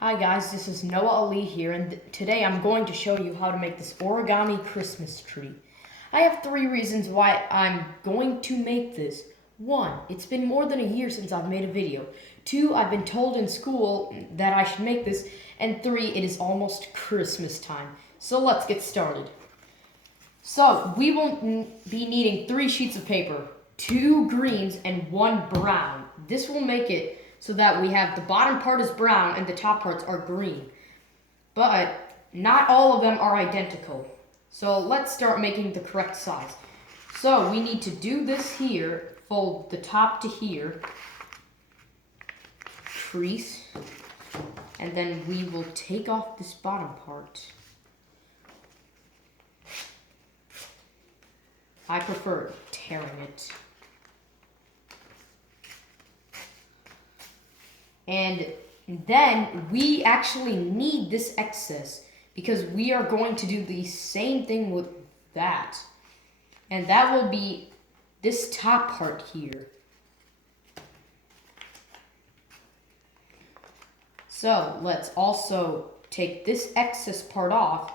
Hi guys, this is Noah Ali here, and today I'm going to show you how to make this origami Christmas tree. I have 3 reasons why I'm going to make this. 1, it's been more than a year since I've made a video. 2, I've been told in school that I should make this. And 3, it is almost Christmas time. So let's get started. So we will be needing 3 sheets of paper, 2 greens and 1 brown. This will make it so that we have the bottom part is brown and the top parts are green. But not all of them are identical. So let's start making the correct size. So we need to do this here, fold the top to here, crease, and then we will take off this bottom part. I prefer tearing it. And then we actually need this excess because we are going to do the same thing with that. And that will be this top part here. So let's also take this excess part off.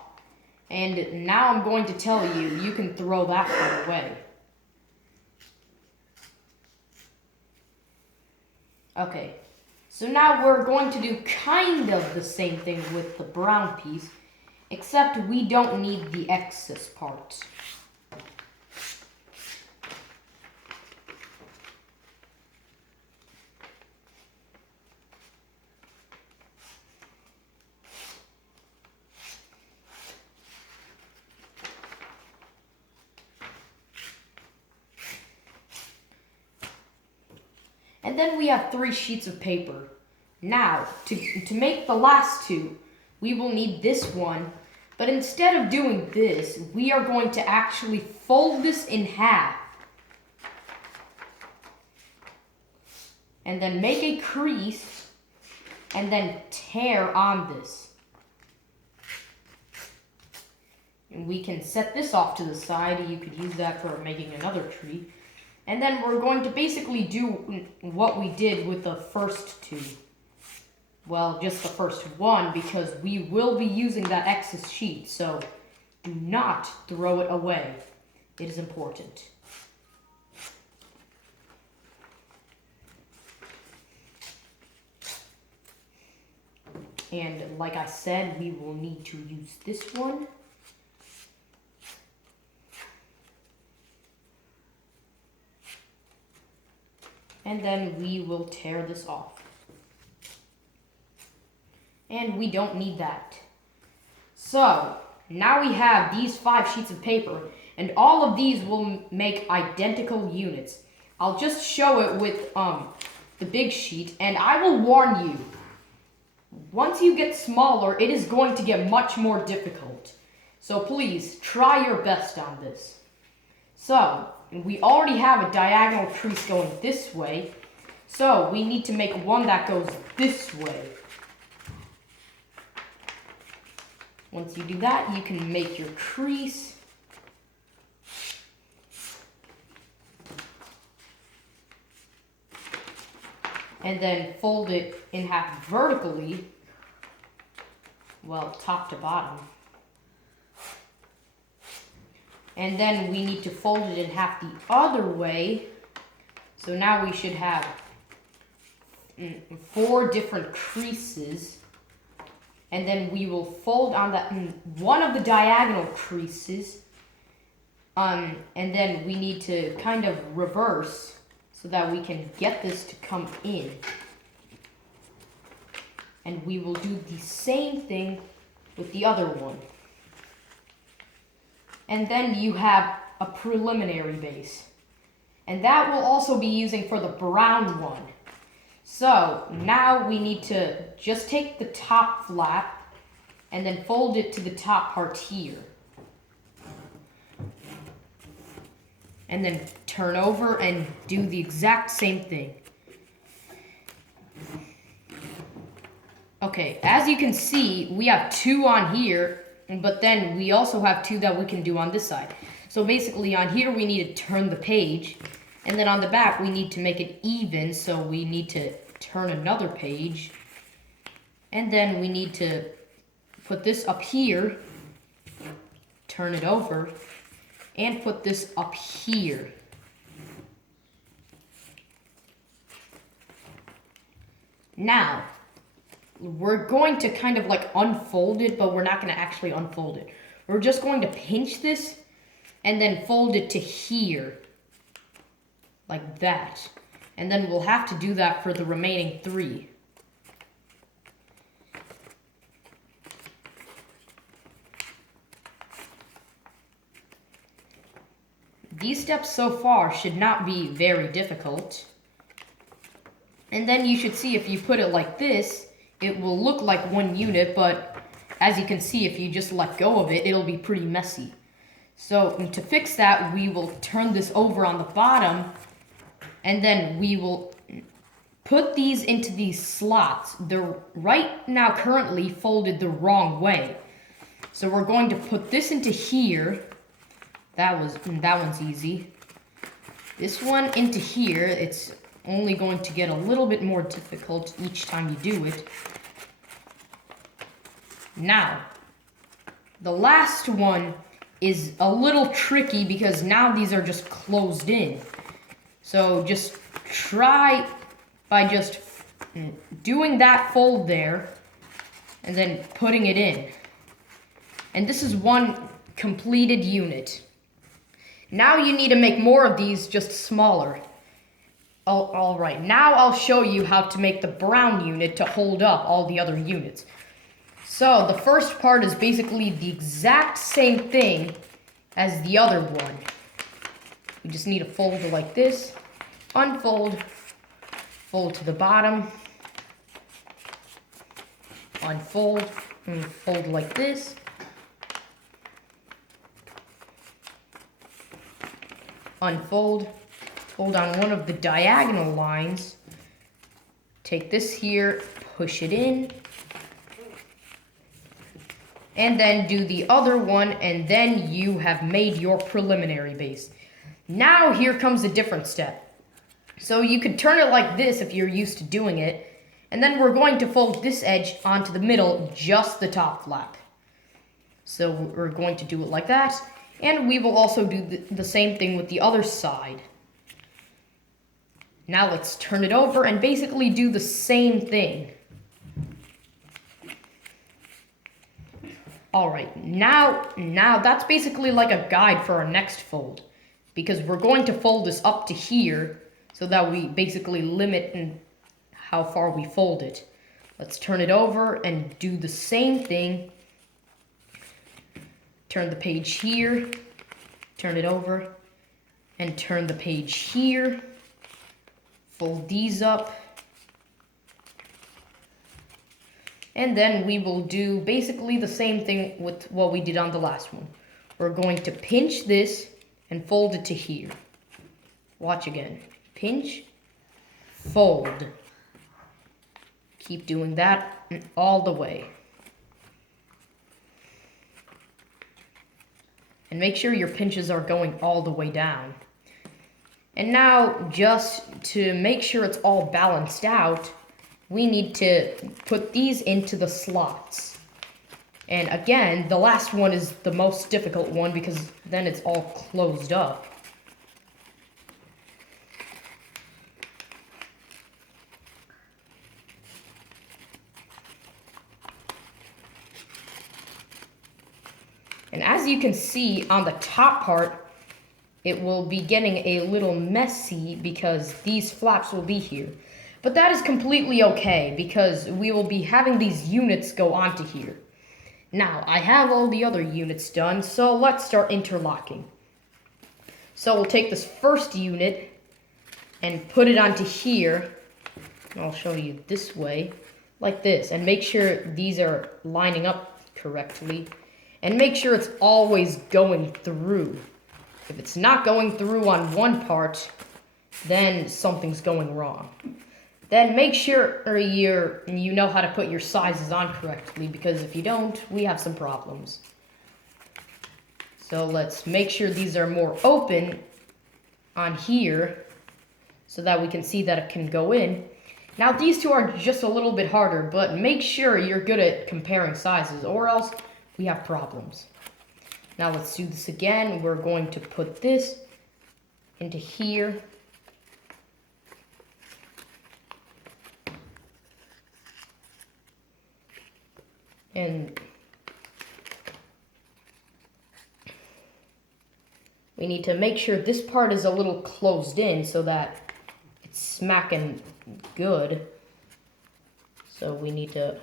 And now I'm going to tell you, you can throw that part away. Okay. So now we're going to do kind of the same thing with the brown piece, except we don't need the excess part. And then we have 3 sheets of paper. Now, to make the last 2, we will need this one. But instead of doing this, we are going to actually fold this in half. And then make a crease, and then tear on this. And we can set this off to the side. You could use that for making another tree. And then we're going to basically do what we did with the first 2. Well, just the first one, because we will be using that excess sheet, so do not throw it away. It is important. And like I said, we will need to use this one. And then we will tear this off. And we don't need that. So, now we have these 5 sheets of paper, and all of these will make identical units. I'll just show it with the big sheet, and I will warn you, once you get smaller, it is going to get much more difficult. So please, try your best on this. So, we already have a diagonal crease going this way, so we need to make one that goes this way. Once you do that, you can make your crease. And then fold it in half vertically, well, top to bottom. And then we need to fold it in half the other way. So now we should have 4 different creases. And then we will fold on that one of the diagonal creases. And then we need to kind of reverse so that we can get this to come in. And we will do the same thing with the other one. And then you have a preliminary base. And that will also be using for the brown one. So now we need to just take the top flap and then fold it to the top part here. And then turn over and do the exact same thing. Okay, as you can see, we have 2 on here. But then we also have 2 that we can do on this side. So basically on here we need to turn the page. And then on the back we need to make it even. So we need to turn another page. And then we need to put this up here, turn it over, and put this up here. Now, we're going to kind of like unfold it, but we're not going to actually unfold it. We're just going to pinch this and then fold it to here, like that. And then we'll have to do that for the remaining 3. These steps so far should not be very difficult. And then you should see if you put it like this, it will look like one unit, but as you can see, if you just let go of it, it'll be pretty messy. So to fix that, we will turn this over on the bottom, and then we will put these into these slots. They're right now currently folded the wrong way. So we're going to put this into here. That one's easy. This one into here, it's only going to get a little bit more difficult each time you do it. Now, the last one is a little tricky because now these are just closed in. So just try by just doing that fold there and then putting it in. And this is one completed unit. Now you need to make more of these, just smaller. All right, now I'll show you how to make the brown unit to hold up all the other units. So the first part is basically the exact same thing as the other one. We just need to fold it like this, unfold, fold to the bottom, unfold, and fold like this. Unfold, fold on one of the diagonal lines, take this here, push it in, and then do the other one, and then you have made your preliminary base. Now here comes a different step. So you could turn it like this if you're used to doing it, and then we're going to fold this edge onto the middle, just the top flap. So we're going to do it like that. And we will also do the same thing with the other side. Now let's turn it over and basically do the same thing. Alright, now that's basically like a guide for our next fold. Because we're going to fold this up to here so that we basically limit in how far we fold it. Let's turn it over and do the same thing. Turn the page here, turn it over, and turn the page here. Fold these up. And then we will do basically the same thing with what we did on the last one. We're going to pinch this and fold it to here. Watch again. Pinch, fold. Keep doing that all the way. And make sure your pinches are going all the way down. And now, just to make sure it's all balanced out, we need to put these into the slots. And again, the last one is the most difficult one because then it's all closed up. And as you can see on the top part, it will be getting a little messy because these flaps will be here. But that is completely okay because we will be having these units go onto here. Now, I have all the other units done, so let's start interlocking. So we'll take this first unit and put it onto here. I'll show you this way, like this, and make sure these are lining up correctly. And make sure it's always going through. If it's not going through on one part, then something's going wrong. Then make sure you know how to put your sizes on correctly, because if you don't, we have some problems. So let's make sure these are more open on here so that we can see that it can go in. Now these two are just a little bit harder, but make sure you're good at comparing sizes or else we have problems. Now let's do this again. We're going to put this into here. And we need to make sure this part is a little closed in so that it's smacking good. So we need to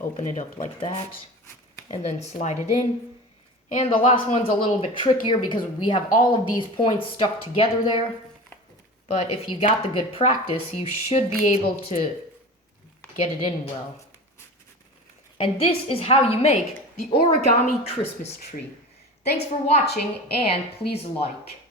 open it up like that and then slide it in. And the last one's a little bit trickier because we have all of these points stuck together there. But if you got the good practice, you should be able to get it in well. And this is how you make the origami Christmas tree. Thanks for watching, and please like.